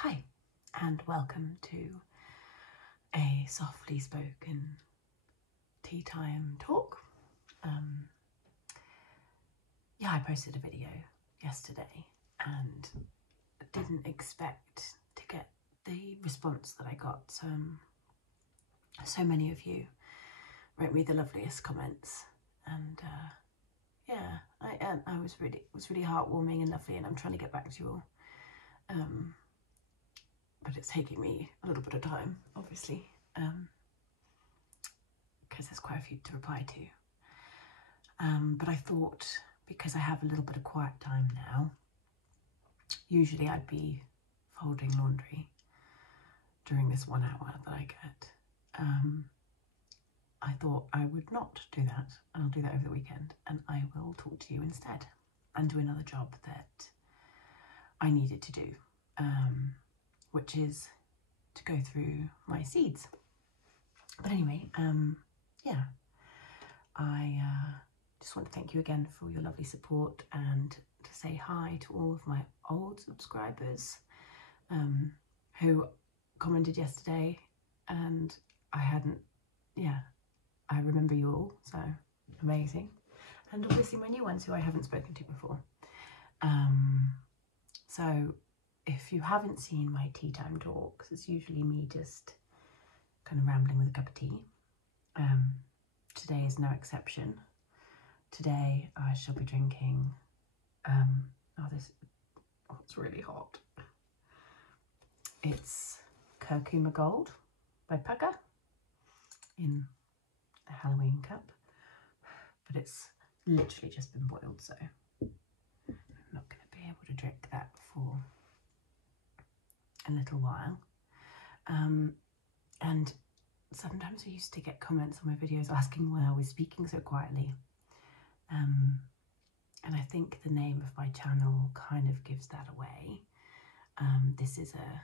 Hi, and welcome to a softly spoken tea time talk. Yeah, I posted a video yesterday and didn't expect to get the response that I got. So many of you wrote me the loveliest comments, and yeah, it was really heartwarming and lovely, and I'm trying to get back to you all. But it's taking me a little bit of time, obviously, because there's quite a few to reply to. But I thought, because I have a little bit of quiet time now, usually I'd be folding laundry during this 1 hour that I get. I thought I would not do that, and I'll do that over the weekend, and I will talk to you instead and do another job that I needed to do, which is to go through my seeds. But anyway, yeah, I just want to thank you again for your lovely support, and to say hi to all of my old subscribers who commented yesterday, and I remember you all, so amazing. And obviously my new ones who I haven't spoken to before. So if you haven't seen my tea time talks, it's usually me just kind of rambling with a cup of tea. Today is no exception. Today I shall be drinking, it's really hot. It's Curcuma Gold by Pugger in a Halloween cup, but it's literally just been boiled, so I'm not going to be able to drink that for a little while. And sometimes I used to get comments on my videos asking why I was speaking so quietly. And I think the name of my channel kind of gives that away. This is a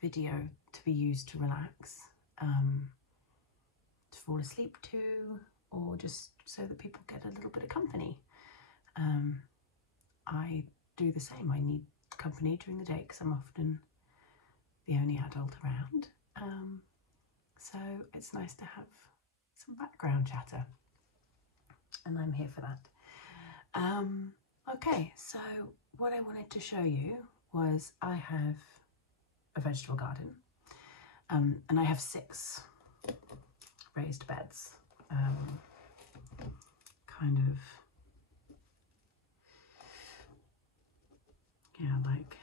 video to be used to relax, to fall asleep to, or just so that people get a little bit of company. I do the same. I need company during the day because I'm often the only adult around. So it's nice to have some background chatter, and I'm here for that. Okay, so what I wanted to show you was I have a vegetable garden, and I have 6 raised beds, kind of, yeah, like,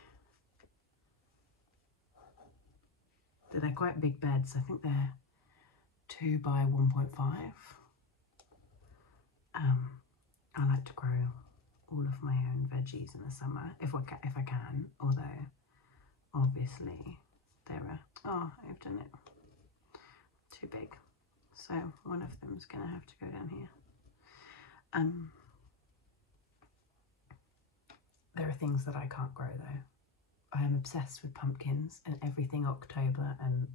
they're quite big beds. I think they're 2 by 1.5. I like to grow all of my own veggies in the summer, if I can, although obviously there are, oh, I've done it too big, so one of them's gonna have to go down here. There are things that I can't grow though. I am obsessed with pumpkins and everything October and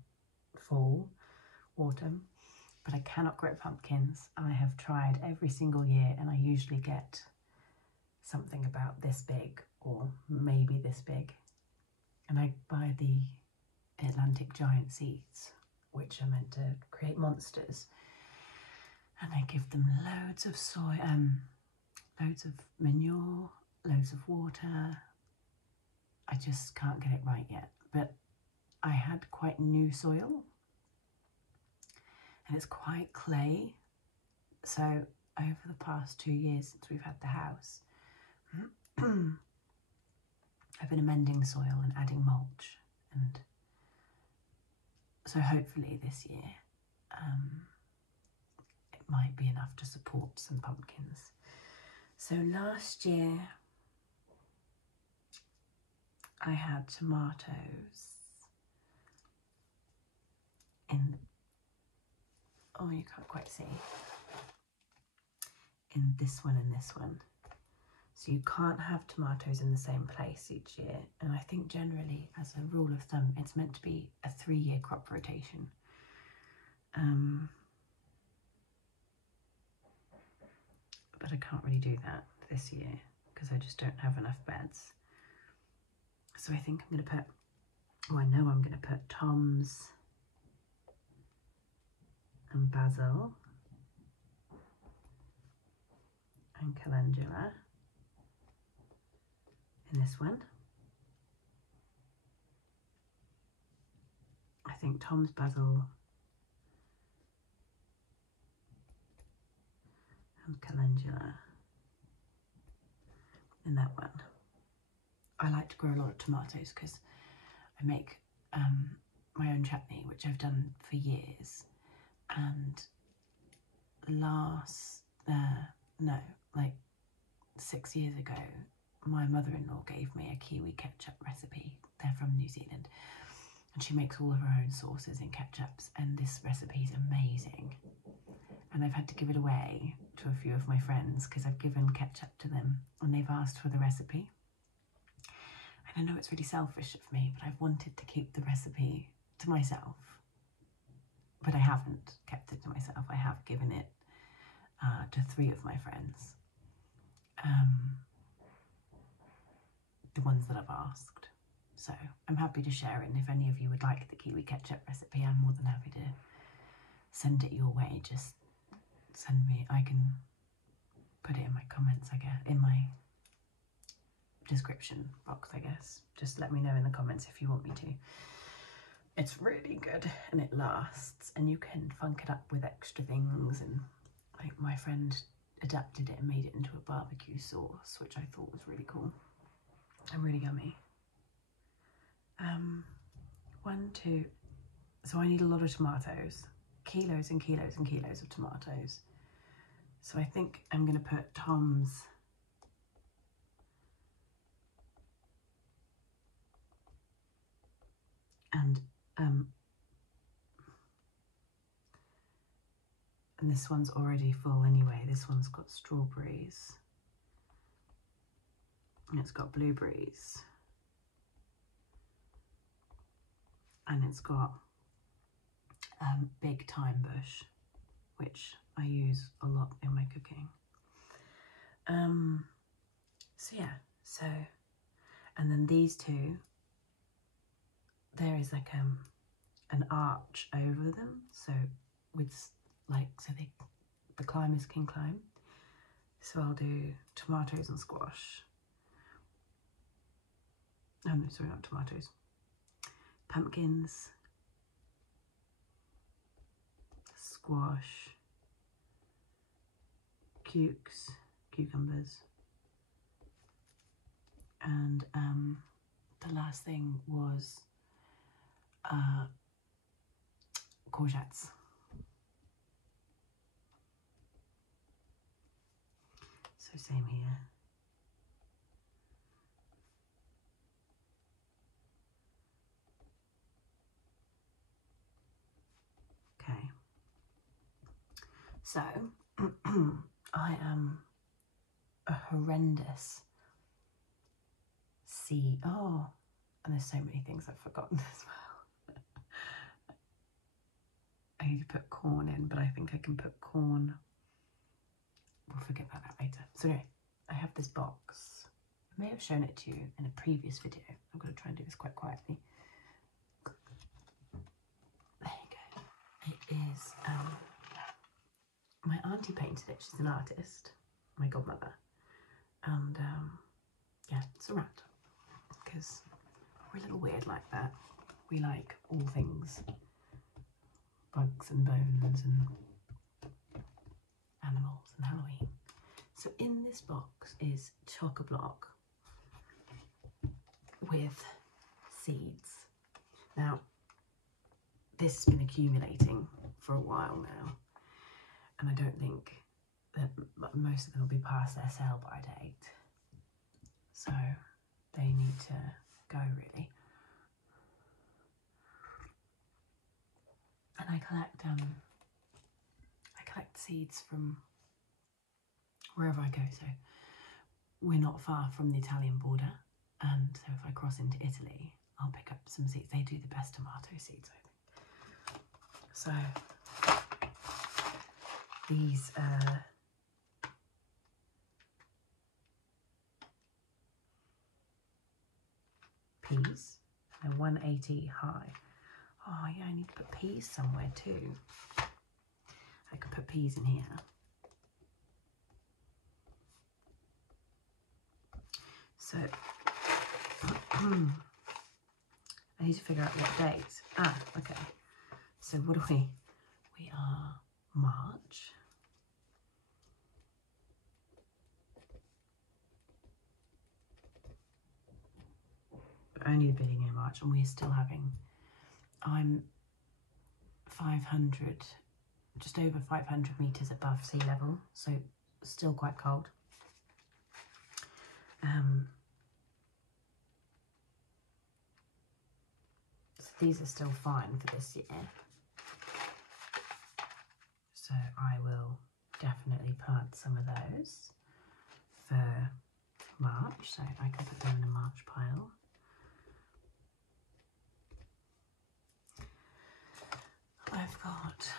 fall, autumn, but I cannot grow pumpkins. I have tried every single year, and I usually get something about this big, or maybe this big. And I buy the Atlantic giant seeds, which are meant to create monsters. And I give them loads of soy, loads of manure, loads of water. I just can't get it right yet. But I had quite new soil, and it's quite clay. So over the past 2 years since we've had the house, I've been amending soil and adding mulch, and so hopefully this year it might be enough to support some pumpkins. So last year I had tomatoes in, oh, you can't quite see, in this one and this one. So you can't have tomatoes in the same place each year. And I think generally, as a rule of thumb, it's meant to be a 3-year crop rotation. But I can't really do that this year because I just don't have enough beds. So I think I'm going to put Oh, I know I'm going to put Tom's and basil and calendula in this one. I think Tom's basil and calendula in that one. I like to grow a lot of tomatoes because I make my own chutney, which I've done for years. And like 6 years ago, my mother-in-law gave me a kiwi ketchup recipe. They're from New Zealand, and she makes all of her own sauces and ketchups, and this recipe is amazing. And I've had to give it away to a few of my friends because I've given ketchup to them and they've asked for the recipe. And I know it's really selfish of me, but I've wanted to keep the recipe to myself. But I haven't kept it to myself. I have given it to 3 of my friends. The ones that I've asked. So I'm happy to share it. And if any of you would like the kiwi ketchup recipe, I'm more than happy to send it your way. Just send me, I can put it in my comments, I guess, in my description box, I guess. Just let me know in the comments if you want me to. It's really good and it lasts, and you can funk it up with extra things, and like my friend adapted it and made it into a barbecue sauce, which I thought was really cool and really yummy. 1, 2, so I need a lot of tomatoes, kilos and kilos and kilos of tomatoes. So I think I'm going to put Tom's and this one's already full anyway. This one's got strawberries and it's got blueberries and it's got big thyme bush, which I use a lot in my cooking. So yeah, so, and then these two, there is like an arch over them, so with like, so the climbers can climb. So I'll do tomatoes and squash. Oh no, sorry, not tomatoes. Pumpkins, squash, cucumbers, and the last thing was courgettes. So same here. Okay. So I am a horrendous seed. Oh, and there's so many things I've forgotten as well. I need to put corn in, but I think I can put corn. We'll forget about that later. So anyway, I have this box. I may have shown it to you in a previous video. I'm going to try and do this quite quietly. There you go. It is, my auntie painted it. She's an artist, my godmother. And yeah, it's a rat. Because we're a little weird like that. We like all things bugs and bones and animals and Halloween. So in this box is chock-a-block with seeds. Now, this has been accumulating for a while now, and I don't think that most of them will be past their sell-by date. So they need to go, really. And I collect seeds from wherever I go. So we're not far from the Italian border, and so if I cross into Italy, I'll pick up some seeds. They do the best tomato seeds, I think. So these peas, They're 180 high. Oh yeah, I need to put peas somewhere too. I could put peas in here. So I need to figure out what date. Ah, okay. So what are we? We are March. Only the beginning of March, and we're still having, I'm 500, just over 500 meters above sea level, so still quite cold. So these are still fine for this year. So I will definitely plant some of those for March, so I can put them in a March pile. I've got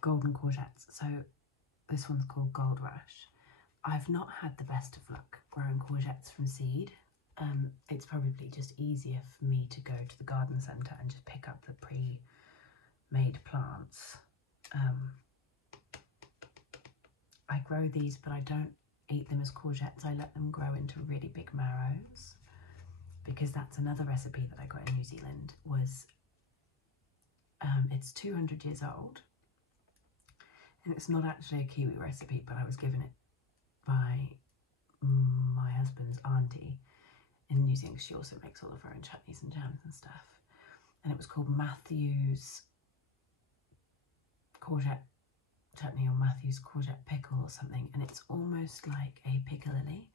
golden courgettes. So this one's called Gold Rush. I've not had the best of luck growing courgettes from seed. It's probably just easier for me to go to the garden centre and just pick up the pre-made plants. I grow these, but I don't eat them as courgettes. I let them grow into really big marrows, because that's another recipe that I got in New Zealand. Was it's 200 years old, and it's not actually a Kiwi recipe, but I was given it by my husband's auntie in New Zealand. She also makes all of her own chutneys and jams and stuff, and it was called Matthew's courgette chutney or Matthew's courgette pickle or something, and it's almost like a piccalilli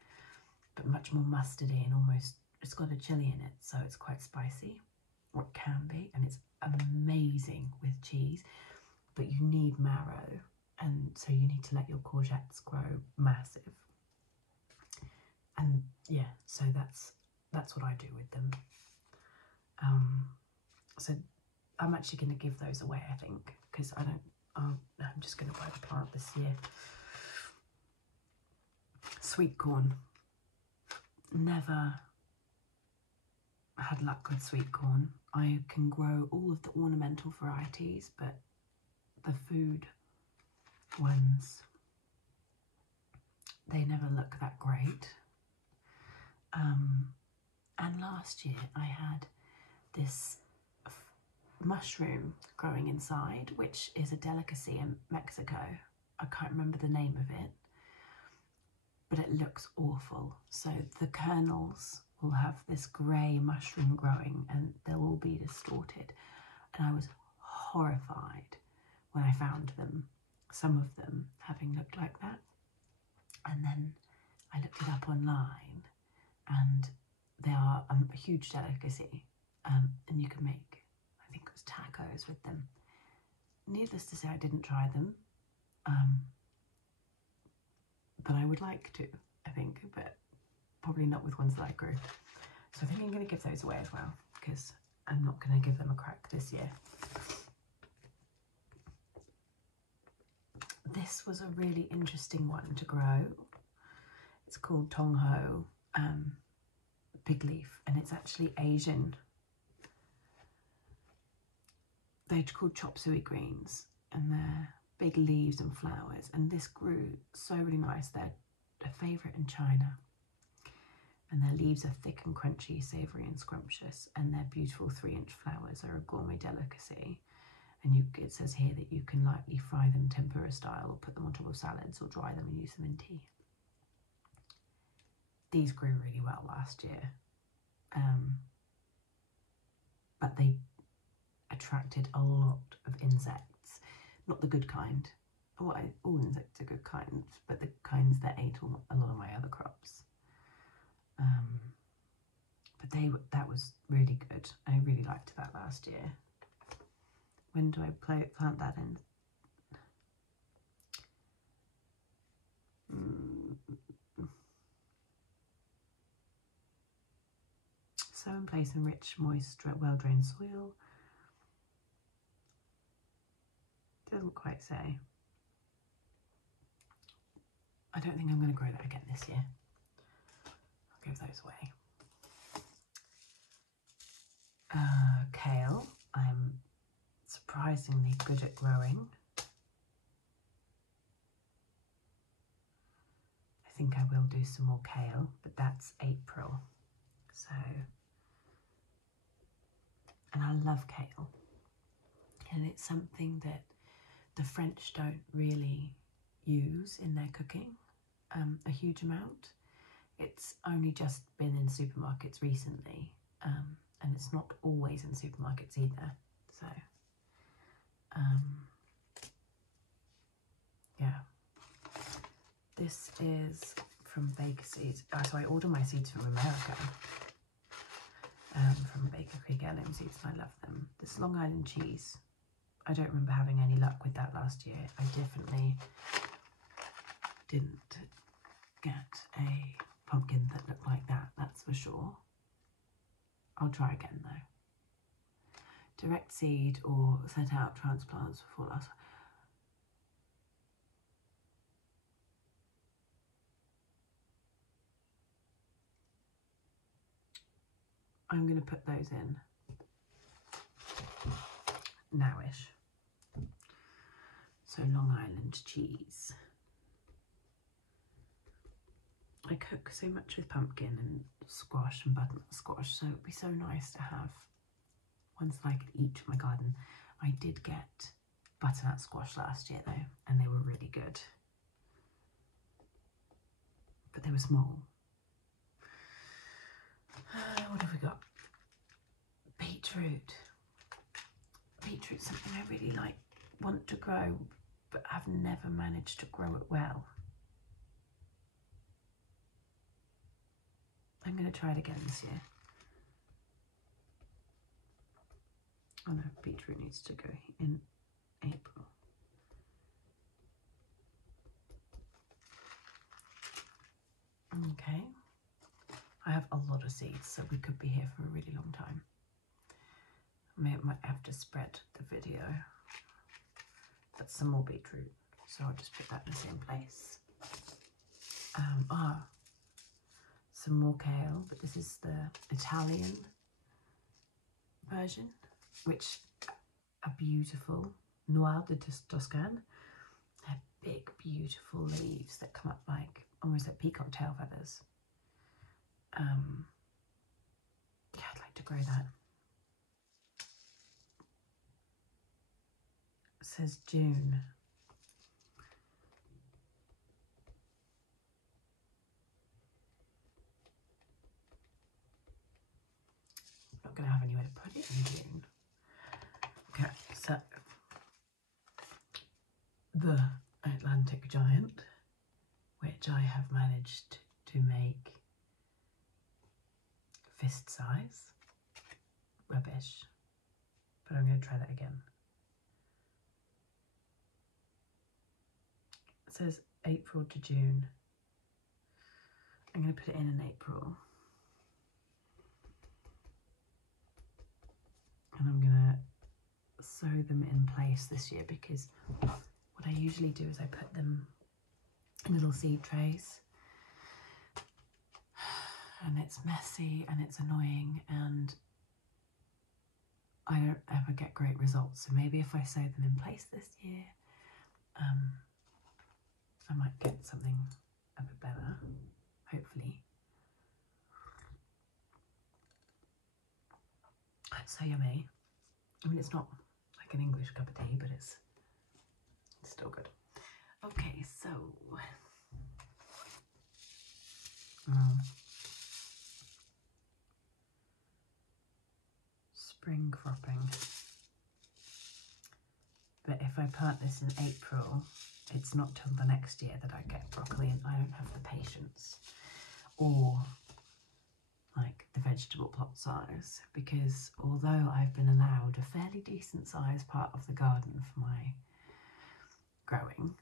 but much more mustardy, and almost, it's got a chilli in it, so it's quite spicy, or it can be, and it's amazing with cheese. But you need marrow, and so you need to let your courgettes grow massive. And yeah, so that's what I do with them. So I'm actually going to give those away, I think, because I'm just going to buy the plant this year. Sweet corn. Never had luck with sweet corn. I can grow all of the ornamental varieties, but the food ones, they never look that great. And last year I had this mushroom growing inside, which is a delicacy in Mexico. I can't remember the name of it, but it looks awful. So the kernels will have this grey mushroom growing, and they'll all be distorted. And I was horrified when I found them, some of them having looked like that. And then I looked it up online, and they are a huge delicacy, and you can make, I think it was tacos with them. Needless to say, I didn't try them, but I would like to, I think, but probably not with ones that I grew. So I think I'm going to give those away as well, because I'm not going to give them a crack this year. This was a really interesting one to grow. It's called Tong Ho Big Leaf, and it's actually Asian. They're called Soy Greens, and they're big leaves and flowers, and this grew so really nice. They're a favourite in China, and their leaves are thick and crunchy, savoury and scrumptious, and their beautiful 3-inch flowers are a gourmet delicacy. And it says here that you can lightly fry them tempura style, or put them on top of salads, or dry them and use them in tea. These grew really well last year, but they attracted a lot of insects, not the good kind. Well, all insects are good kinds, but the kinds that ate a lot of my other crops. But that was really good. I really liked that last year. When do I plant that in? Sow and place in rich, moist, well-drained soil. Doesn't quite say. I don't think I'm going to grow that again this year. I'll give those away. Kale, I'm surprisingly good at growing. I think I will do some more kale, but that's April. So, and I love kale. And it's something that the French don't really use in their cooking a huge amount. It's only just been in supermarkets recently, and it's not always in supermarkets either. So, yeah. This is from Baker Seeds. So I order my seeds from America, from Baker Creek Heirloom Seeds, and I love them. This Long Island cheese, I don't remember having any luck with that last year. I definitely didn't get a pumpkin that looked like that, that's for sure. I'll try again though. Direct seed or set out transplants before last. I'm going to put those in nowish. So Long Island cheese. I cook so much with pumpkin and squash and butternut squash, so it'd be so nice to have ones that I could eat from my garden. I did get butternut squash last year though, and they were really good. But they were small. What have we got? Beetroot. Beetroot's something I really want to grow, but I've never managed to grow it well. I'm going to try it again this year. Oh no, beetroot needs to go in April. Okay. I have a lot of seeds, so we could be here for a really long time. I might have to spread the video. That's some more beetroot, so I'll just put that in the same place. Some more kale, but this is the Italian version, which are beautiful. Noir de Toscane. They're big, beautiful leaves that come up almost like peacock tail feathers. Yeah, I'd like to grow that. It says June. I'm not going to have anywhere to put it in June. Okay, so the Atlantic Giant, which I have managed to make fist size. Rubbish. But I'm going to try that again. It says April to June. I'm going to put it in April. And I'm going to sew them in place this year, because what I usually do is I put them in little seed trays. And it's messy and it's annoying, and I don't ever get great results. So maybe if I sew them in place this year, I might get something a bit better, hopefully. It's so yummy. I mean, it's not like an English cup of tea, but it's still good. Okay, so spring cropping. But if I plant this in April, it's not till the next year that I get broccoli, and I don't have the patience or the vegetable plot size, because although I've been allowed a fairly decent sized part of the garden for my growing,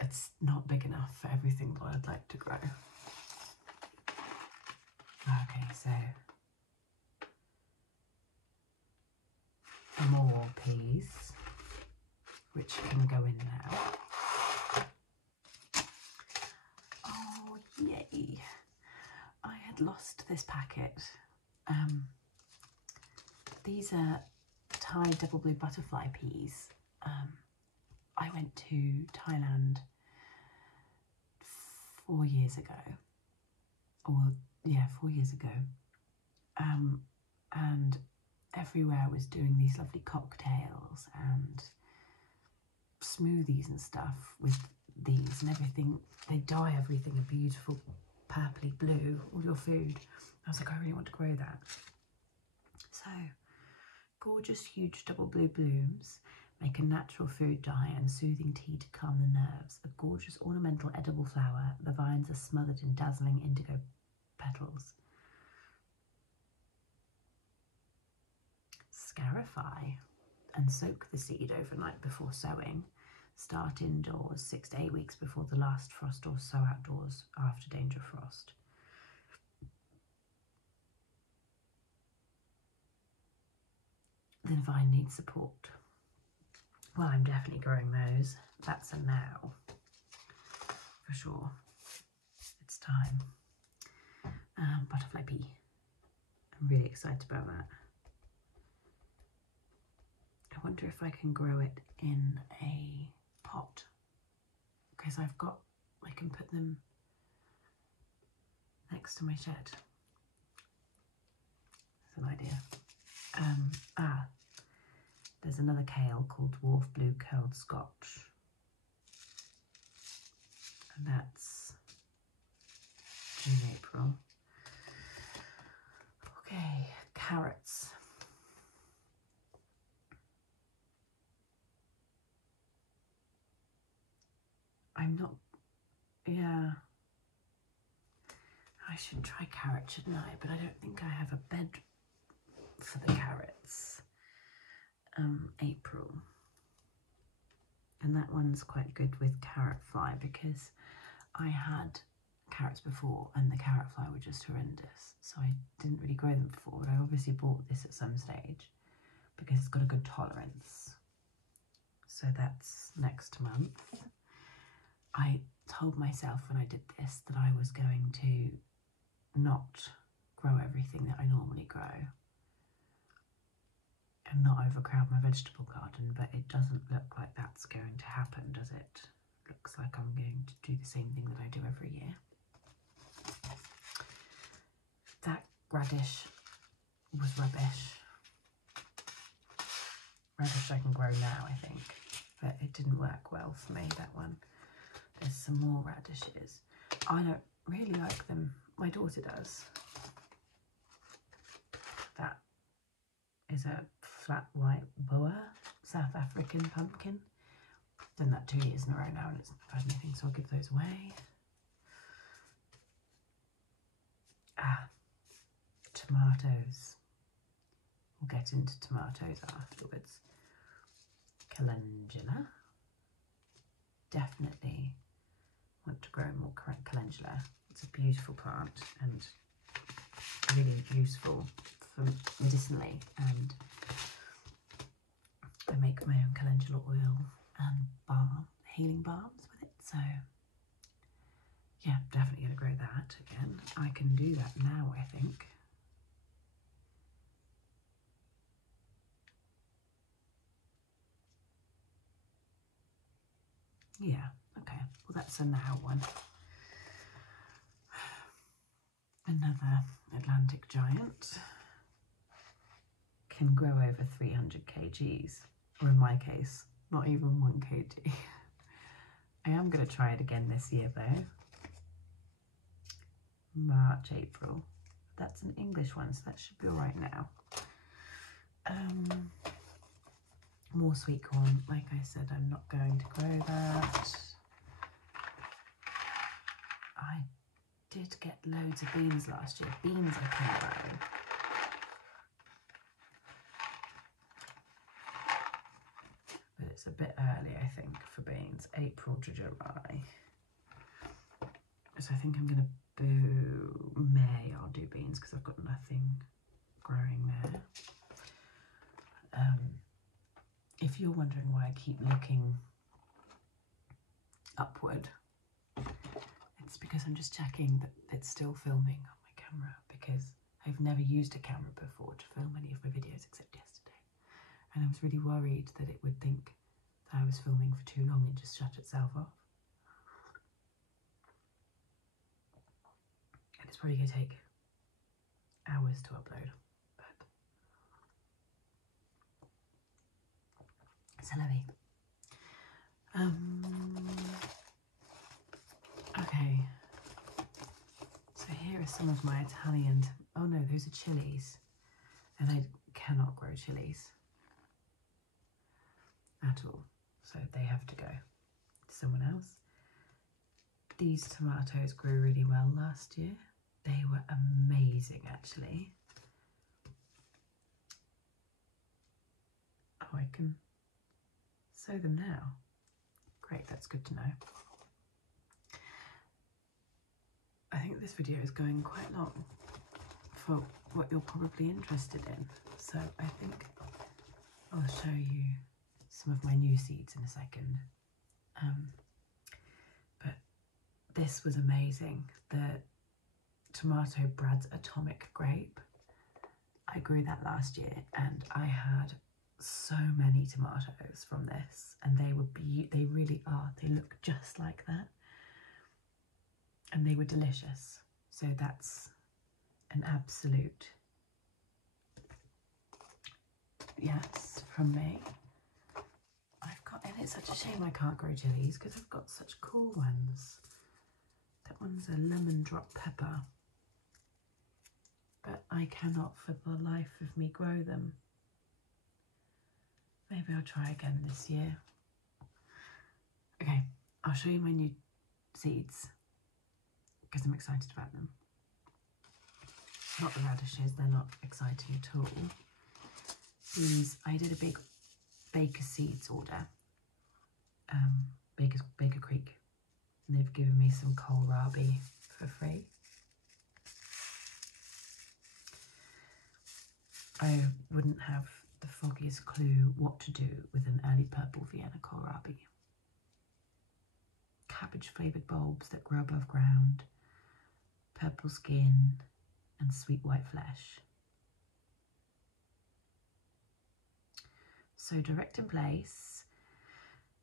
it's not big enough for everything that I'd like to grow. Okay, so more peas, which can go in now. I'd lost this packet. These are Thai double blue butterfly peas. I went to Thailand 4 years ago, or yeah, 4 years ago, and everywhere was doing these lovely cocktails and smoothies and stuff with these and everything. They dye everything a beautiful purpley blue, all your food. I was like, I really want to grow that. So, gorgeous huge double blue blooms make a natural food dye and soothing tea to calm the nerves. A gorgeous ornamental edible flower. The vines are smothered in dazzling indigo petals. Scarify and soak the seed overnight before sowing. Start indoors 6 to 8 weeks before the last frost, or sow outdoors after danger frost. The vine needs support. Well, I'm definitely growing those. That's a now, for sure. It's time. Butterfly pea. I'm really excited about that. I wonder if I can grow it in a pot, because I can put them next to my shed. That's an idea. There's another kale called Dwarf Blue Curled Scotch, and that's June, April. Okay, carrots. I should try carrot, shouldn't I? But I don't think I have a bed for the carrots. April. And that one's quite good with carrot fly, because I had carrots before and the carrot fly were just horrendous. So I didn't really grow them before, but I obviously bought this at some stage because it's got a good tolerance. So that's next month. I told myself when I did this that I was going to not grow everything that I normally grow and not overcrowd my vegetable garden, but it doesn't look like that's going to happen, does it? Looks like I'm going to do the same thing that I do every year. That radish was rubbish. Radish I can grow now, I think, but it didn't work well for me, that one. There's some more radishes. I don't really like them. My daughter does. That is a flat white boa, South African pumpkin. Done that 2 years in a row now and it's not had anything, so I'll give those away. Tomatoes. We'll get into tomatoes afterwards. Calendula. Definitely want to grow more calendula. It's a beautiful plant and really useful for medicinally, and I make my own calendula oil and balm, healing balms with it. So yeah, definitely going to grow that again. I can do that now, I think. Yeah, okay. Well, that's a now one. Another Atlantic giant. Can grow over 300 kgs, or in my case, not even 1 kg. I am going to try it again this year though. March, April. That's an English one, so that should be all right now. More sweet corn. Like I said, I'm not going to grow that. I did get loads of beans last year. Beans I can grow. But it's a bit early, I think, for beans. April to July. So I think I'm going to do May. I'll do beans because I've got nothing growing there. If you're wondering why I keep looking upward, it's because I'm just checking that it's still filming on my camera because I've never used a camera before to film any of my videos except yesterday. And I was really worried that it would think that I was filming for too long and just shut itself off. And it's probably going to take hours to upload, but c'est la vie. Okay, so here are some of my Italian, oh no, those are chilies, and I cannot grow chilies at all, so they have to go to someone else. These tomatoes grew really well last year. They were amazing, actually. Oh, I can sow them now. Great, that's good to know. I think this video is going quite long for what you're probably interested in. So I think I'll show you some of my new seeds in a second. But this was amazing. The tomato Brad's Atomic Grape. I grew that last year and I had so many tomatoes from this, and they were they really are. They look just like that. And they were delicious. So that's an absolute yes from me. And it's such a shame I can't grow chilies because I've got such cool ones. That one's a lemon drop pepper. But I cannot for the life of me grow them. Maybe I'll try again this year. Okay, I'll show you my new seeds because I'm excited about them. Not the radishes, they're not exciting at all. These, I did a big Baker Seeds order, Baker Creek, and they've given me some kohlrabi for free. I wouldn't have the foggiest clue what to do with an early purple Vienna kohlrabi. Cabbage flavoured bulbs that grow above ground, purple skin and sweet white flesh. So direct in place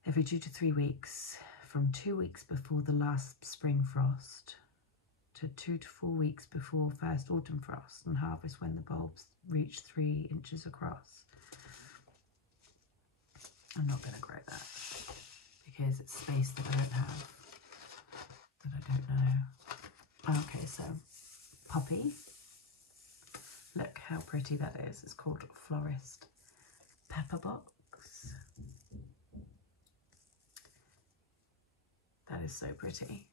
every 2 to 3 weeks, from 2 weeks before the last spring frost to 2 to 4 weeks before first autumn frost, and harvest when the bulbs reach 3 inches across. I'm not going to grow that because it's space that I don't have, that I don't know. Okay, so poppy. Look how pretty that is. It's called Florist Pepper Box. That is so pretty.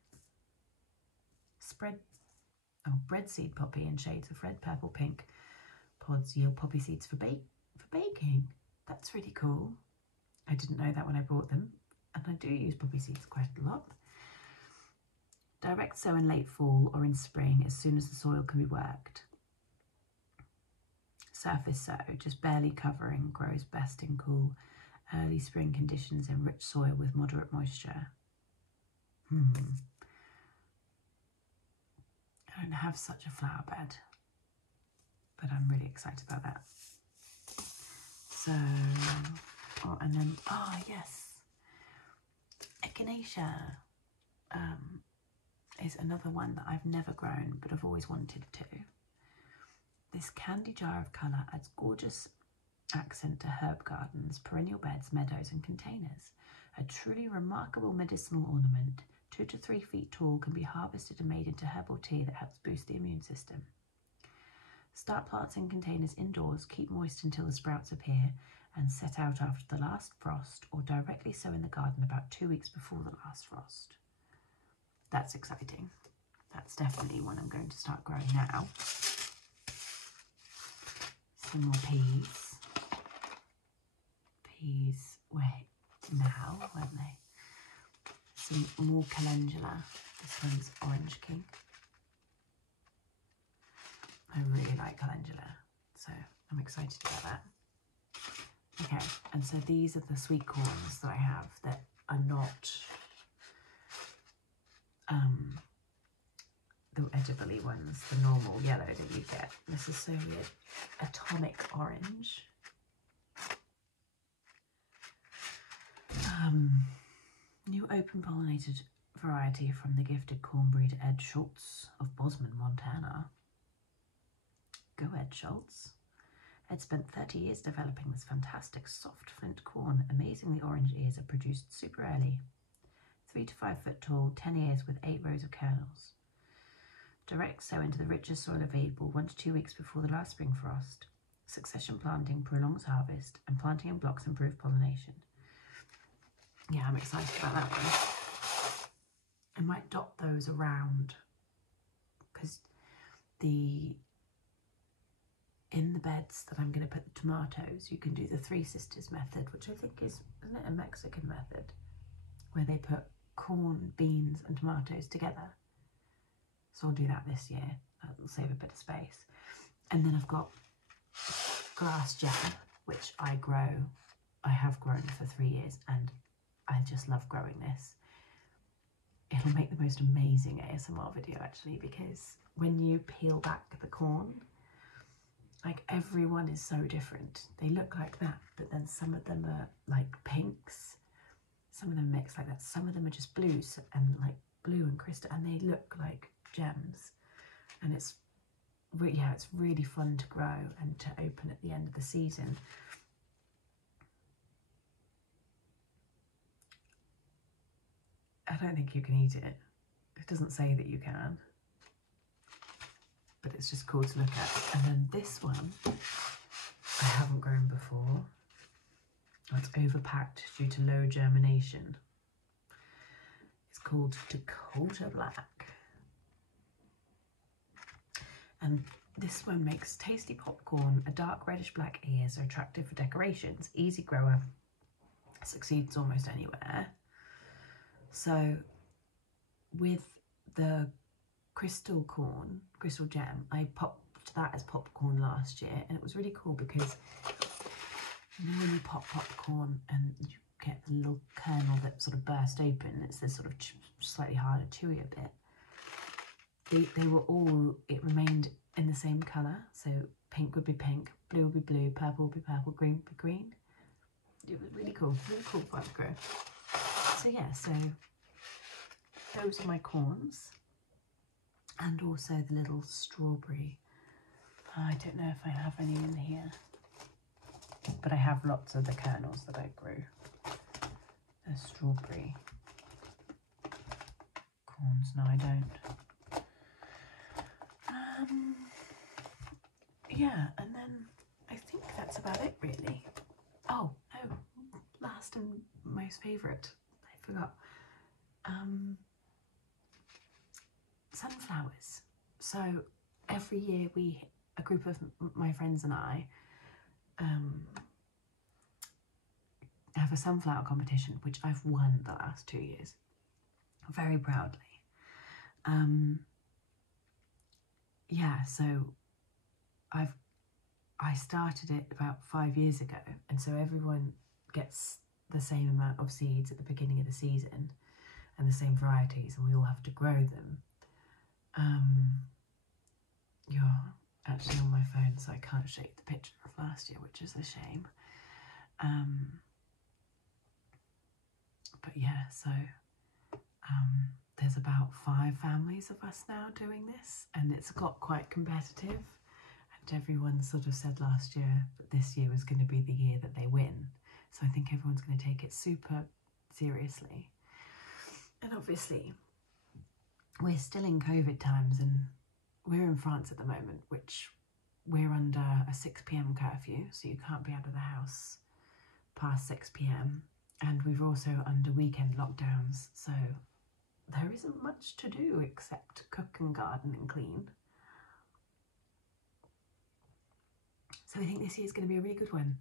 Bread seed poppy in shades of red, purple, pink. Pods yield poppy seeds for baking. That's really cool. I didn't know that when I bought them, and I do use poppy seeds quite a lot. Direct sow in late fall or in spring as soon as the soil can be worked. Surface sow, just barely covering, grows best in cool, early spring conditions in rich soil with moderate moisture. I don't have such a flower bed, but I'm really excited about that. So, and then, yes, Echinacea is another one that I've never grown, but I've always wanted to. This candy jar of colour adds gorgeous accent to herb gardens, perennial beds, meadows and containers. A truly remarkable medicinal ornament, 2 to 3 feet tall, can be harvested and made into herbal tea that helps boost the immune system. Start plants in containers indoors, keep moist until the sprouts appear, and set out after the last frost, or directly sow in the garden about 2 weeks before the last frost. That's exciting. That's definitely one I'm going to start growing now. Some more peas. Peas were now, weren't they? Some more calendula. This one's Orange King. I really like calendula, so I'm excited about that. Okay, and so these are the sweet corns that I have that are not, the edible ones, the normal yellow that you get. This is so weird. Atomic orange. New open pollinated variety from the gifted corn breeder Ed Schultz of Bozeman, Montana. Go Ed Schultz. Ed spent 30 years developing this fantastic soft flint corn. Amazingly orange ears are produced super early. 3 to 5 foot tall, 10 ears with 8 rows of kernels. Direct sow into the richest soil available 1 to 2 weeks before the last spring frost. Succession planting prolongs harvest, and planting in blocks improves pollination. Yeah, I'm excited about that one. I might dot those around because in the beds that I'm going to put the tomatoes, you can do the Three Sisters method, which I think isn't it a Mexican method, where they put corn, beans and tomatoes together. So I'll do that this year. That'll save a bit of space. And then I've got grass jam, which I have grown for 3 years, and I just love growing this. It'll make the most amazing ASMR video actually, because when you peel back the corn, like everyone is so different. They look like that, but then some of them are like pinks, some of them mix like that, some of them are just blues and like blue and crystal, and they look like gems. And it's really fun to grow and to open at the end of the season. I don't think you can eat it. It doesn't say that you can, but it's just cool to look at. And then this one I haven't grown before. It's overpacked due to low germination. It's called Dakota Black. And this one makes tasty popcorn. A dark reddish black ears are attractive for decorations. Easy grower. Succeeds almost anywhere. So with the crystal gem, I popped that as popcorn last year, and it was really cool because you know when you pop popcorn and you get the little kernel that sort of burst open, it's this sort of slightly harder, chewier bit. They were all, it remained in the same colour, so pink would be pink, blue would be blue, purple would be purple, green would be green. It was really cool fun to grow. So yeah, so those are my corns, and also the little strawberry. I don't know if I have any in here, but I have lots of the kernels that I grew. The strawberry corns, no I don't. Yeah, and then I think that's about it really. Oh no, last and most favourite, I forgot. Sunflowers. So every year a group of my friends and I have a sunflower competition, which I've won the last 2 years very proudly. Yeah, so I started it about 5 years ago, and so everyone gets the same amount of seeds at the beginning of the season and the same varieties, and we all have to grow them. You're actually on my phone, so I can't show you the picture of last year, which is a shame. But yeah, so there's about 5 families of us now doing this, and it's got quite competitive, and everyone sort of said last year that this year was going to be the year that they win, so I think everyone's going to take it super seriously. And obviously we're still in COVID times, and we're in France at the moment, which we're under a 6 PM curfew, so you can't be out of the house past 6 PM, and we're also under weekend lockdowns, so there isn't much to do except cook and garden and clean. So I think this year's going to be a really good one.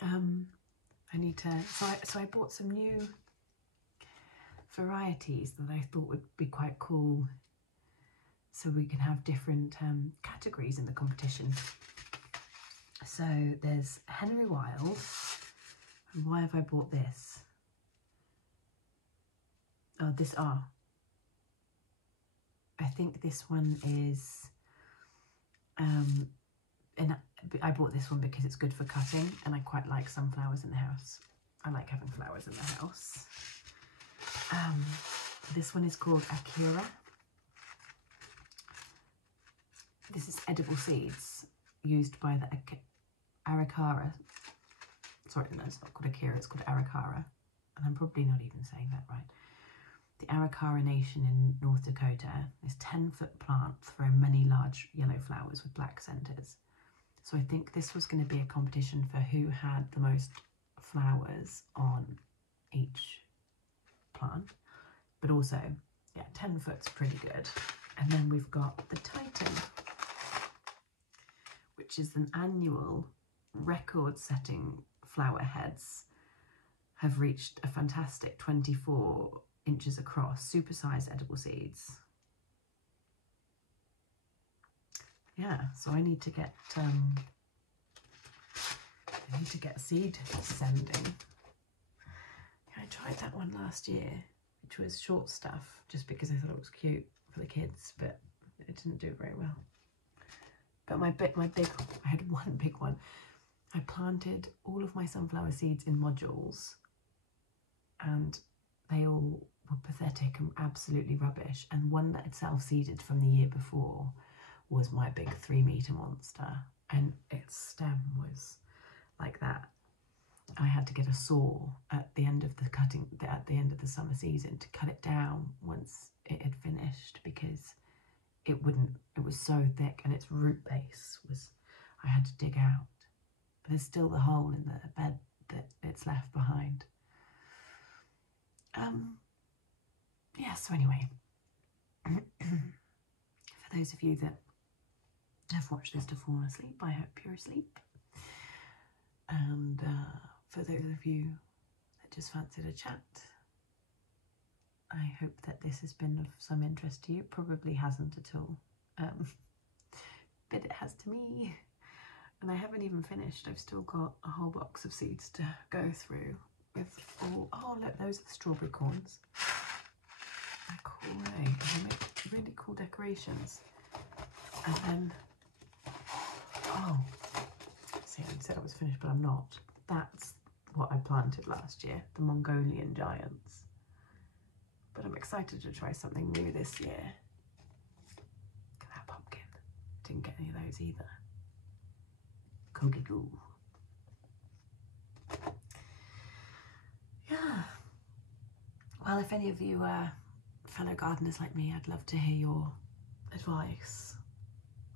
I need to, so I bought some new varieties that I thought would be quite cool, so we can have different categories in the competition. So there's Henry Wild, and why have I bought this? Oh, I think this one is, and I bought this one because it's good for cutting, and I quite like sunflowers in the house. I like having flowers in the house. This one is called Echinacea. This is edible seeds used by the Araucaria. Sorry, no, it's not called Echinacea, it's called Araucaria. And I'm probably not even saying that right. The Araucaria Nation in North Dakota is 10-foot plant throwing many large yellow flowers with black centres. So I think this was going to be a competition for who had the most flowers on each plant. But also, yeah, 10 foot's pretty good. And then we've got the Teatime, which is an annual record-setting flower heads have reached a fantastic 24 inches across, supersized edible seeds. Yeah, so I need to get seed sending. I tried that one last year, which was short stuff, just because I thought it was cute for the kids, but it didn't do very well. But my big, I had one big one. I planted all of my sunflower seeds in modules, and they all were pathetic and absolutely rubbish. And one that had self-seeded from the year before was my big 3-meter monster, and its stem was like that. I had to get a saw at the end of the summer season to cut it down once it had finished, because it was so thick, and its root base was, I had to dig out. But there's still the hole in the bed that it's left behind. Yeah, so anyway, for those of you that have watched this to fall asleep, I hope you're asleep. And for those of you that just fancied a chat, I hope that this has been of some interest to you. It probably hasn't at all, but it has to me. And I haven't even finished. I've still got a whole box of seeds to go through with all, oh look, those are the strawberry corns. They're great. They make really cool decorations. And then, oh, see, I said I was finished, but I'm not. That's what I planted last year, the Mongolian giants. But I'm excited to try something new this year. Look at that pumpkin. Didn't get any of those either. Cookie goo. Yeah. Well, if any of you are fellow gardeners like me, I'd love to hear your advice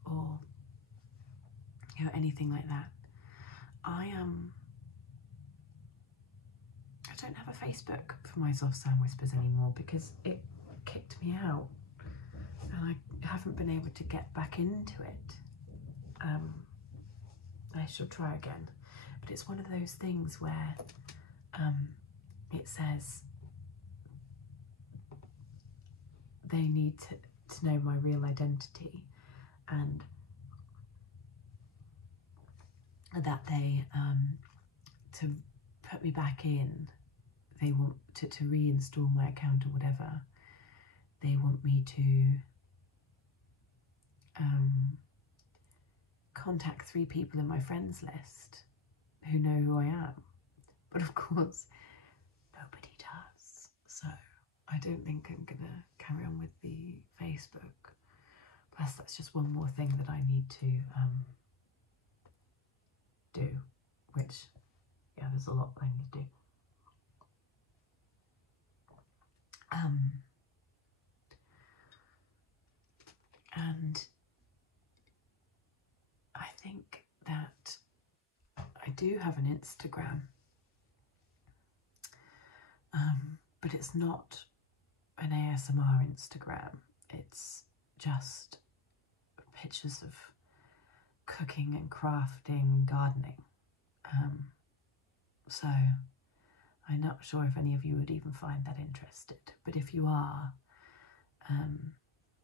or, you know, anything like that. I don't have a Facebook for my Soft Sound Whispers anymore because it kicked me out, and I haven't been able to get back into it. I shall try again, but it's one of those things where it says they need to know my real identity, and that they to put me back in, they want to reinstall my account or whatever. They want me to contact 3 people in my friends list who know who I am, but of course nobody does, so I don't think I'm gonna carry on with the Facebook. Plus that's just one more thing that I need to do, which, yeah, there's a lot I need to do. And I think that I do have an Instagram, but it's not an ASMR Instagram. It's just pictures of cooking and crafting and gardening. So I'm not sure if any of you would even find that interested, but if you are,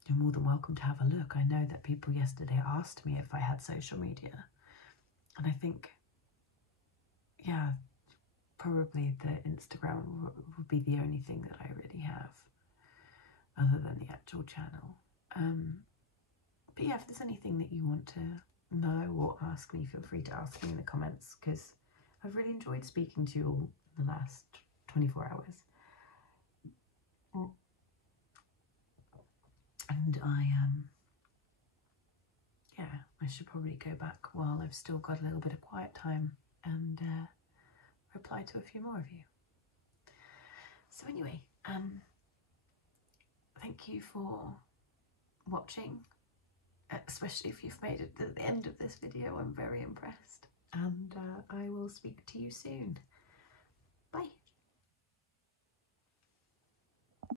you're more than welcome to have a look. I know that people yesterday asked me if I had social media, and I think, yeah, probably the Instagram would be the only thing that I really have other than the actual channel. But yeah, if there's anything that you want to know or ask me, feel free to ask me in the comments, because I've really enjoyed speaking to you all the last 24 hours. And yeah, I should probably go back while I've still got a little bit of quiet time and reply to a few more of you. So anyway, thank you for watching, especially if you've made it to the end of this video. I'm very impressed, and I will speak to you soon. Bye.